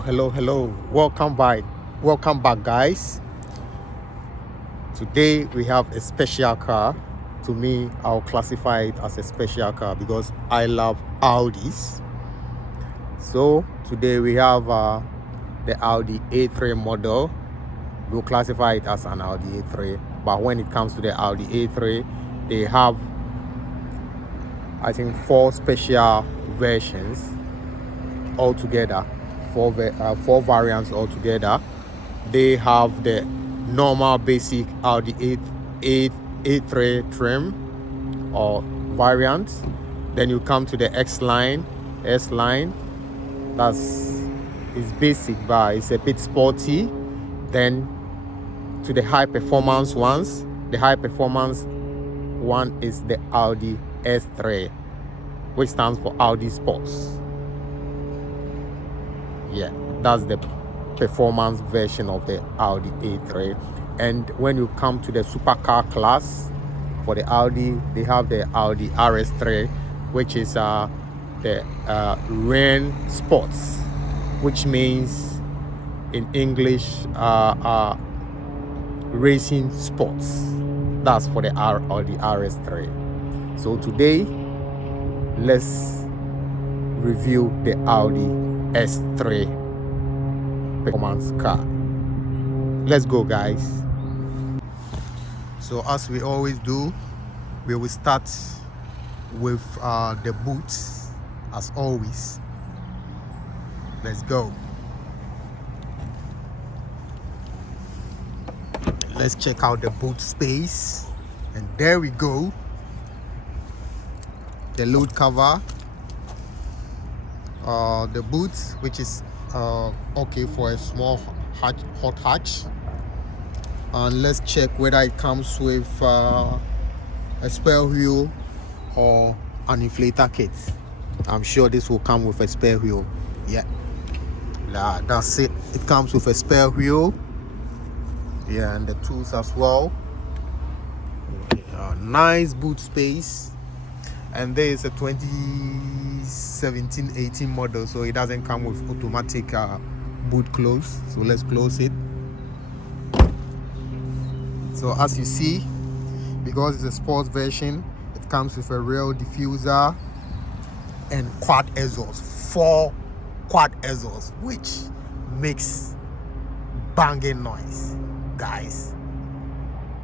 Hello. Welcome back, guys. Today we have a special car. To me, I'll classify it as a special car because I love Audis. So today we have the Audi A3 model. We'll classify it as an Audi A3. But when it comes to the Audi A3, they have, I think, 4 special versions altogether. Four variants altogether. They have the normal basic Audi A3 trim or variant. Then you come to the S line. It's basic, but it's a bit sporty. Then to the high performance ones. The high performance one is the Audi S3, which stands for Audi Sports. Yeah, that's the performance version of the Audi A3. And when you come to the supercar class for the Audi, they have the Audi RS3, which is the Rain Sports, which means in English racing sports. That's for the Audi RS3. So today, let's review the Audi S3 performance car. Let's go, guys. So as we always do, we will start with the boots as always. Let's go. Let's check out the boot space, and there we go. The load cover, the boots, which is okay for a small hot hatch. And let's check whether it comes with a spare wheel or an inflator kit. I'm sure this will come with a spare wheel. Yeah, that's it. It comes with a spare wheel. Yeah, and the tools as well. Nice boot space. And there is a 2017-18 model, so it doesn't come with automatic boot close. So let's close it. So as you see, because it's a sports version, it comes with a rear diffuser and quad exhaust, 4 quad exhausts, which makes banging noise, guys.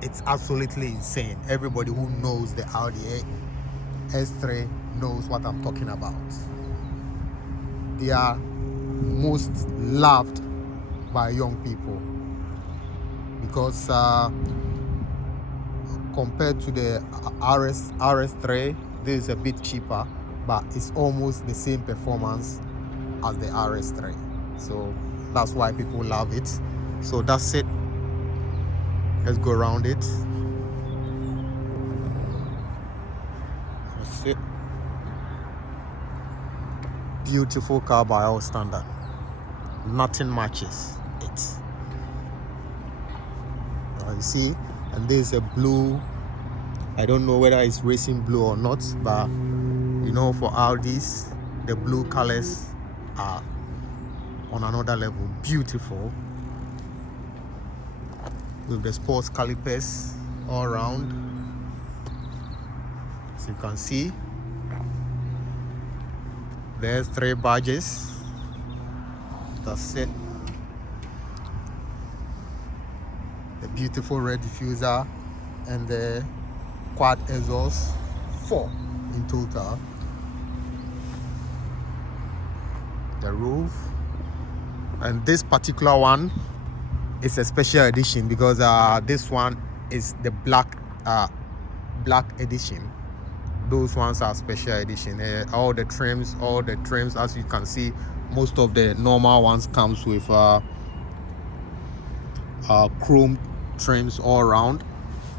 It's absolutely insane. Everybody who knows the Audi S3 knows what I'm talking about. They are most loved by young people because compared to the RS3, this is a bit cheaper, but it's almost the same performance as the RS3. So that's why people love it. So that's it. Let's go around it. That's it. Beautiful car by all standard. Nothing matches it. You see, and there's a blue. I don't know whether it's racing blue or not, but you know, for Audis, the blue colors are on another level. Beautiful. With the sports calipers all around, as you can see. There's 3 badges. That's it. The beautiful red diffuser and the quad exhaust, 4 in total. The roof, and this particular one is a special edition because this one is the black edition. Those ones are special edition. All the trims, as you can see, most of the normal ones comes with chrome trims all around,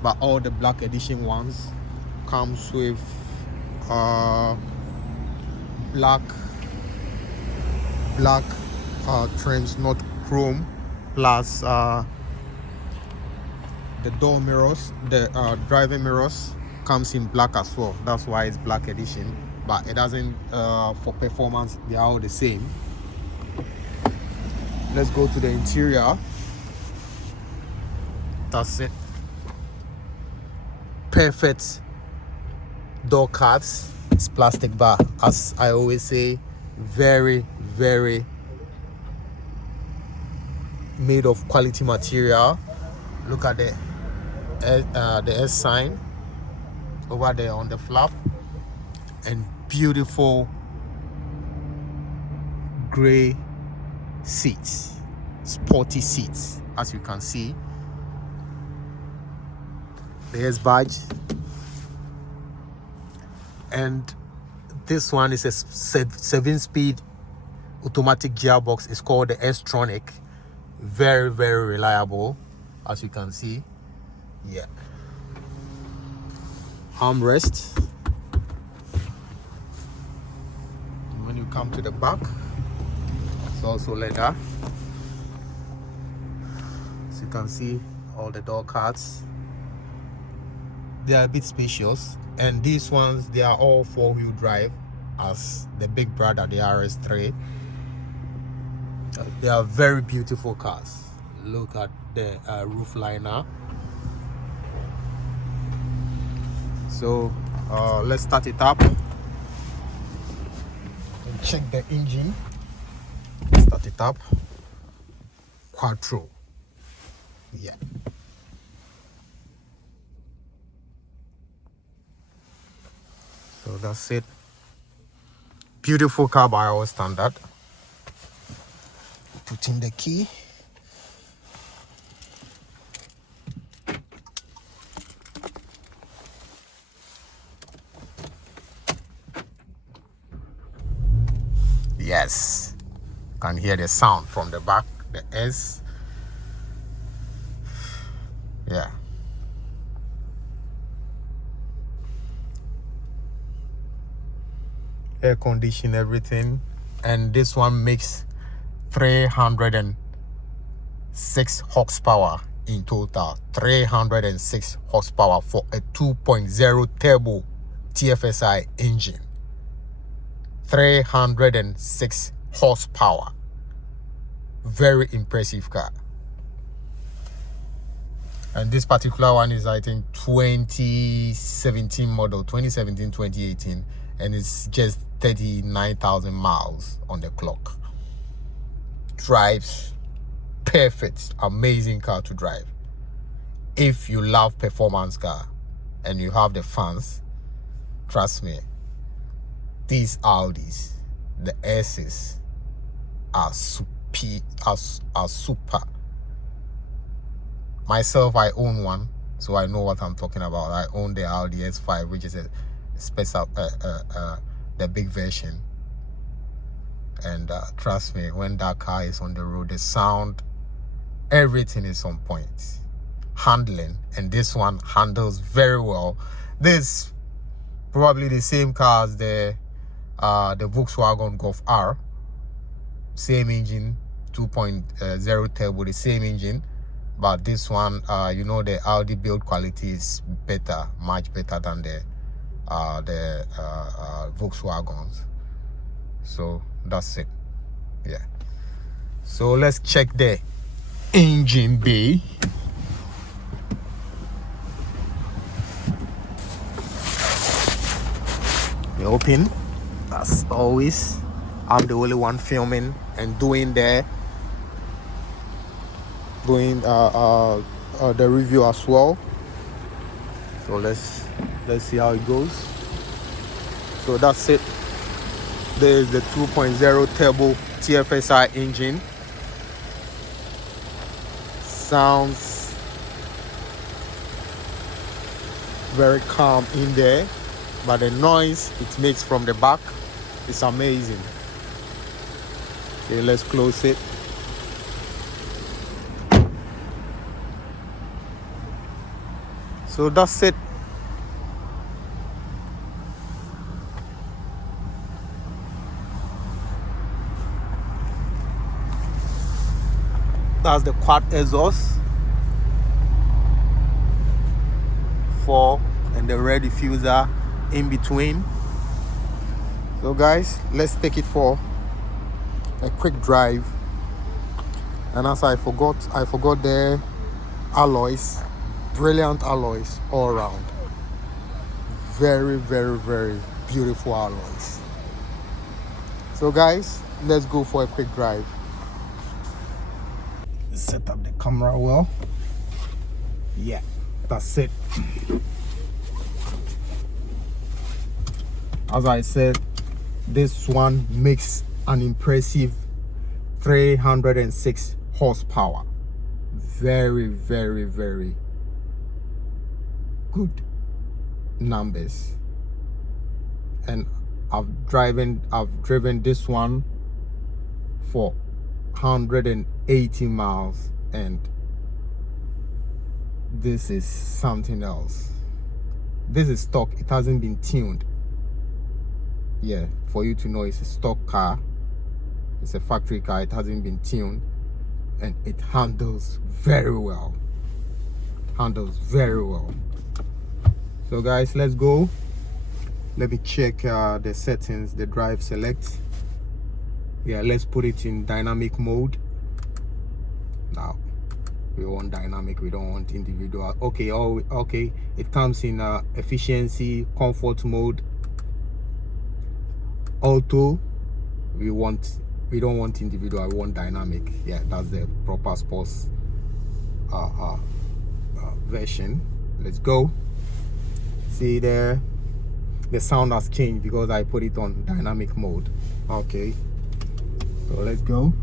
but all the black edition ones comes with black trims, not chrome, plus the door mirrors, the driving mirrors comes in black as well. That's why it's black edition, but it doesn't for performance, they are all the same. Let's go to the interior. That's it. Perfect door cards. It's plastic bar, as I always say, very made of quality material. Look at the S sign over there on the flap, and beautiful gray seats, sporty seats, as you can see. The S badge, and this one is a 7-speed automatic gearbox. It's called the S-Tronic. Very reliable, as you can see. Yeah. Armrest. When you come to the back, it's also leather. As you can see, all the door cards. They are a bit spacious, and these ones, they are all 4-wheel drive, as the big brother, the RS3. They are very beautiful cars. Look at the roof liner. So let's start it up and check the engine. Start it up. Quattro. Yeah. So that's it. Beautiful car by our standard. Put in the key. Yes, can hear the sound from the back, the S. Yeah. Air condition, everything. And this one makes 306 horsepower in total. 306 horsepower for a 2.0 turbo TFSI engine. 306 horsepower. Very impressive car. And this particular one is, I think, 2017 model, 2018, and it's just 39,000 miles on the clock. Drives perfect, amazing car to drive. If you love performance car and you have the funds, trust me, these Audis, the S's, are super. Myself, I own one, so I know what I'm talking about. I own the Audi A3, which is a special, the big version. And trust me, when that car is on the road, the sound, everything is on point. Handling, and this one handles very well. This probably the same car as the Volkswagen Golf R. Same engine, 2.0 turbo, the same engine. But this one, the Audi build quality is better, much better than the Volkswagens. So that's it. Yeah. So let's check the engine bay. We open, as always. I'm the only one filming and doing the review as well. So let's see how it goes. So that's it. There's the 2.0 turbo TFSI engine. Sounds very calm in there, but the noise it makes from the back is amazing. Okay, let's close it. So that's it. That's the quad exhaust, 4, and the red diffuser in between. So guys, let's take it for a quick drive And as I forgot the alloys, brilliant alloys all around. Very, very, very beautiful alloys. So guys, let's go for a quick drive. Set up the camera well. Yeah, that's it. As I said, this one makes an impressive 306 horsepower. Very, very, very good numbers. And I've driven this one for 180 miles, and this is something else. This is stock, it hasn't been tuned. Yeah, for you to know, it's a stock car, it's a factory car, it hasn't been tuned, and it handles very well. So guys, let's go. Let me check the settings, the drive select. Yeah, let's put it in dynamic mode. Now we want dynamic, we don't want individual. Okay, okay, it comes in efficiency, comfort mode, auto. We don't want individual, we want dynamic. Yeah, that's the proper sports version. Let's go. See there, the sound has changed because I put it on dynamic mode. Okay, so let's go.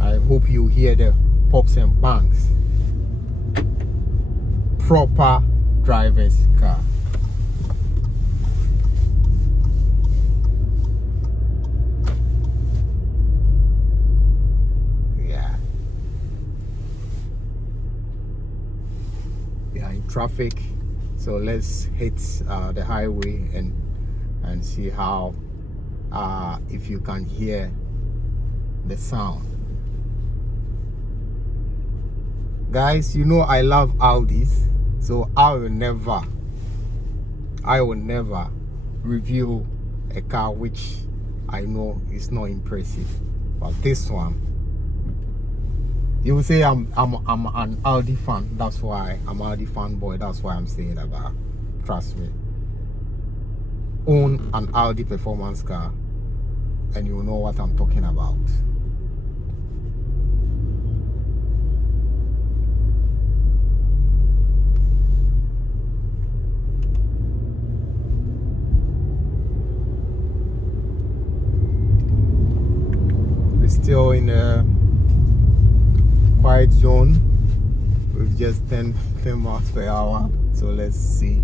I hope you hear the pops and bangs. Proper driver's car. Yeah. We are in traffic, so let's hit the highway and see how if you can hear the sound. Guys, you know I love Audis, so I will never review a car which I know is not impressive. But this one, you will say I'm an Audi fan. That's why I'm Audi fanboy. That's why I'm saying about. Trust me. Own an Audi performance car, and you know what I'm talking about. Still in a quiet zone with just 10 miles per hour, so let's see.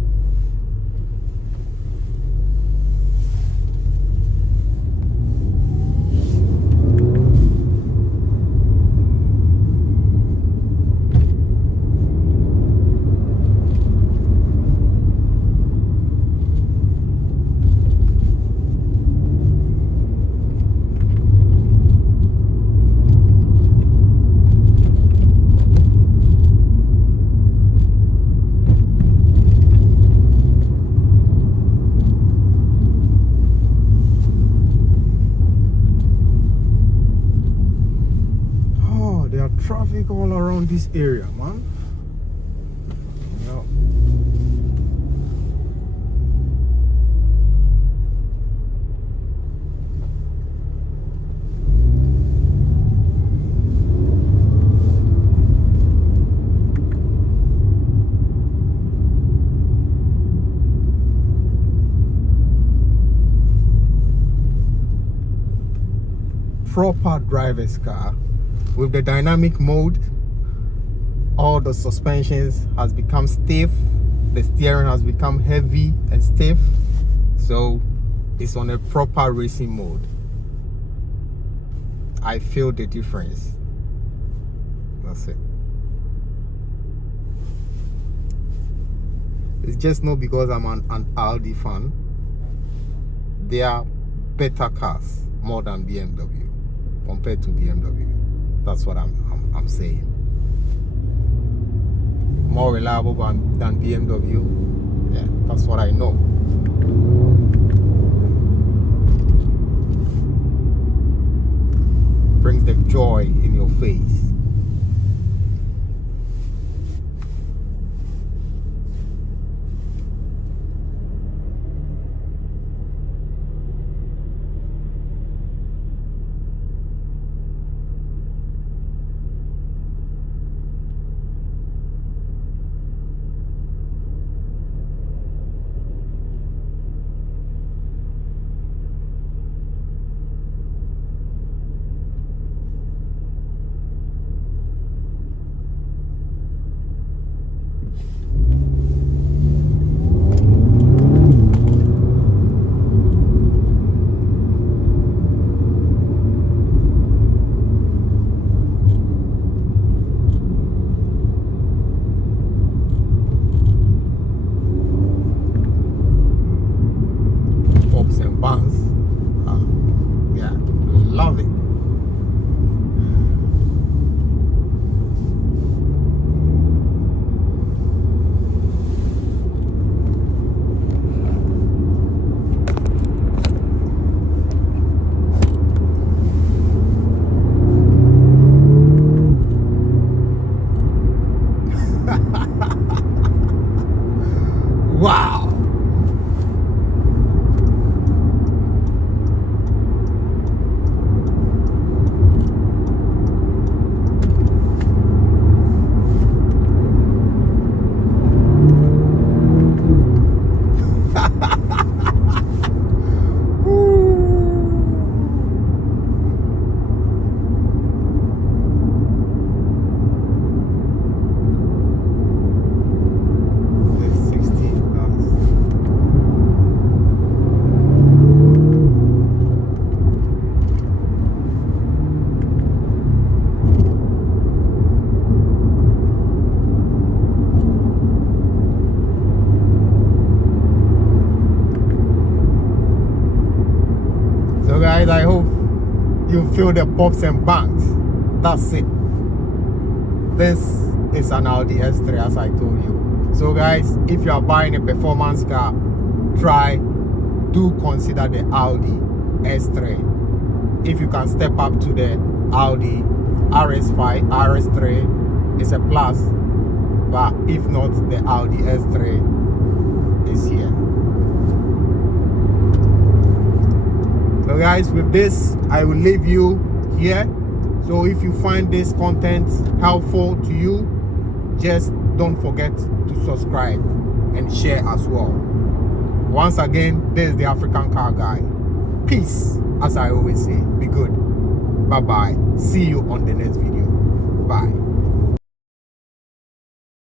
Traffic all around this area, man. Yeah. Proper driver's car. With the dynamic mode, all the suspensions has become stiff, the steering has become heavy and stiff, so it's on a proper racing mode. I feel the difference. That's it. It's just not because I'm an Audi fan. They are better cars more than BMW compared to BMW. That's what I'm saying. More reliable than BMW. Yeah, that's what I know. brings the joy in your face. Pops and bangs. Yeah, love it. Wow. So guys, I hope you feel the pops and bangs. That's it. This is an Audi A3, as I told you. So guys, if you are buying a performance car, do consider the Audi A3. If you can step up to the Audi RS5, RS3 is a plus, but if not, the Audi A3 is here. So guys, with this, I will leave you here. So if you find this content helpful to you, just don't forget to subscribe and share as well. Once again, this is the African Car Guy. Peace, as I always say. Be good. Bye-bye. See you on the next video. Bye.